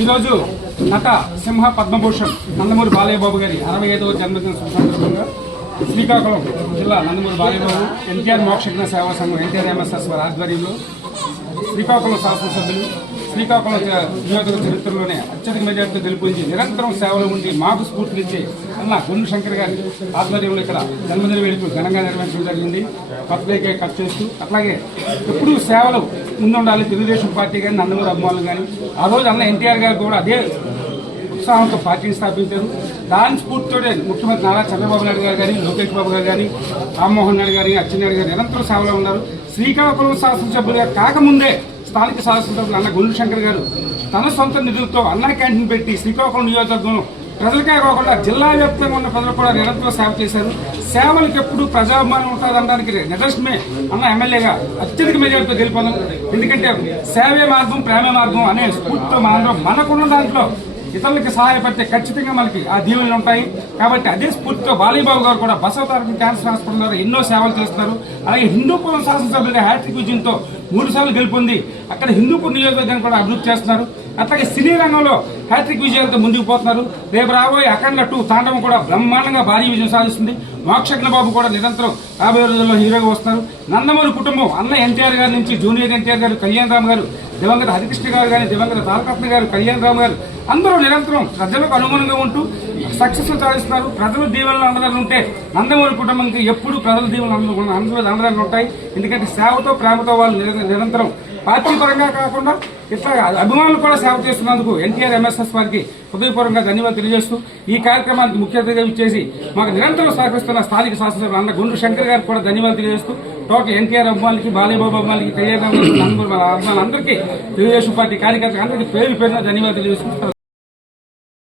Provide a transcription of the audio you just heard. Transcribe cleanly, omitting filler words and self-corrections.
ఈరోజు నట సింహ పద్మభూషణ్ నందమూరి బాలయ్య బాబు గారి 65వ జన్మదిన సందర్భంగా శ్రీకాకుళం జిల్లా నందమూరి బాలయ్య బాబు ఎన్టీఆర్ మోక్షజ్ఞ సేవా సంఘం ఎన్టీఆర్ ఎంఎస్ఎస్ వారి ఆధ్వర్యంలో శ్రీకాకుళం శాసనసభ్యులు శ్రీకాకుళం నియోజక చరిత్రలోనే అత్యధిక మెజార్టీతో గెలుపొంది నిరంతరం సేవలో ఉండి మాకు స్ఫూర్తినిచ్చే అన్న గుండు శంకర్ గారి ఆధ్వర్యంలో ఇక్కడ జన్మదిన వేడుకలు ఘనంగా నిర్వహించడం జరిగింది. బర్త్డే కేక్ కట్ చేస్తూ అట్లాగే ఎప్పుడూ సేవలు ముందుండాలి తెలుగుదేశం పార్టీ కానీ నందమూరి అభిమానులు కానీ ఆ రోజు అన్న ఎన్టీఆర్ గారు కూడా అదే ఉత్సాహంతో పార్టీని స్థాపించారు. దాని స్ఫూర్తితోనే ముఖ్యమంత్రి నారా చంద్రబాబు నాయుడు గారు కానీ లోకేష్ బాబు గారు కానీ రామ్మోహన్ నాయుడు గారు అచ్చెన్నాయుడు గారు నిరంతరం సేవలో ఉన్నారు. శ్రీకాకుళం శాసనసభ్యులుగా కాకముందే స్థానిక శాసనసభ్యులు అన్న గుండు శంకర్ గారు తన సొంత నిధులతో అన్న క్యాంటీన్ పెట్టి శ్రీకాకుళం నియోజకవర్గం ప్రజలకే కాకుండా జిల్లా వ్యాప్తంగా ఉన్న ప్రజలు కూడా నిరంతరం సేవ చేశారు. సేవలకు ఎప్పుడు ప్రజాభిమానం ఉంటుందనడానికి నిదర్శనమే అన్న ఎమ్మెల్యేగా అత్యధిక మెజార్టీతో గెలుపొందాం. ఎందుకంటే సేవే మార్గం ప్రేమ మార్గం అనే స్ఫూర్తితో మనందరం మనకున్న దాంట్లో ఇతరులకి సహాయపడితే ఖచ్చితంగా మనకి ఆ దీవెనలు ఉంటాయి. కాబట్టి అదే స్ఫూర్తితో బాలయ్యబాబు గారు కూడా బసవతారకం క్యాన్సర్ హాస్పిటల్ ద్వారా ఎన్నో సేవలు చేస్తున్నారు. అలాగే హిందూపురం శాసనసభ్యులుగా హ్యాట్రిక్ విజయంతో 3 సార్లు గెలుపొంది అక్కడ హిందూపూర్ నియోజకవర్గాన్ని కూడా అభివృద్ధి చేస్తున్నారు. అట్లాగే సినీ రంగంలో హ్యాట్రిక్ విజయాలతో ముందుకు పోతున్నారు. రేపు రాబోయే అఖండ 2 తాండవం కూడా బ్రహ్మాండంగా భారీ విజయం సాధిస్తుంది. మోక్షజ్ఞ బాబు కూడా నిరంతరం రాబోయే రోజుల్లో హీరోగా వస్తున్నారు. నందమూరి కుటుంబం అన్న ఎన్టీఆర్ గారి నుంచి జూనియర్ ఎన్టీఆర్ గారు, కళ్యాణ్ రామ్ గారు, దివంగత హరికృష్ణ గారు కానీ దివంగత తారకరత్న గారు, కళ్యాణ్ రామ్ గారు అందరూ నిరంతరం ప్రజలకు అనుగుణంగా ఉంటూ సక్సెస్ సాధిస్తున్నారు. ప్రజల దీవెనలు అండదండలు ఉంటే నందమూరి కుటుంబంకి ఎప్పుడు ప్రజల దీవెనలు అండదండలు ఉంటాయి. ఎందుకంటే సేవతో ప్రేమతో వాళ్ళు నిరంతరం పార్టీ పరంగా కాకుండా ఇట్లా అభిమానులు కూడా సేవ చేస్తున్నందుకు ఎన్టీఆర్ ఎంఎస్ఎస్ వారికి హృదయపూర్వకంగా ధన్యవాదాలు తెలియజేస్తూ ఈ కార్యక్రమానికి ముఖ్య అతిథిగా ఇచ్చేసి మాకు నిరంతరం సహకరిస్తున్న స్థానిక శాసనసభ్యులు అన్న గుండు శంకర్ గారికి కూడా ధన్యవాదాలు తెలియజేస్తూ టోటల్ ఎన్టీఆర్ అభిమానులకి బాలయ్యబాబు అభిమానులకి కళ్యాణ్ నందమూరి అభిమానులందరికీ తెలుగుదేశం పార్టీ కార్యకర్తలకు అందరికీ పేరు పేరున ధన్యవాదాలు తెలియజేస్తూ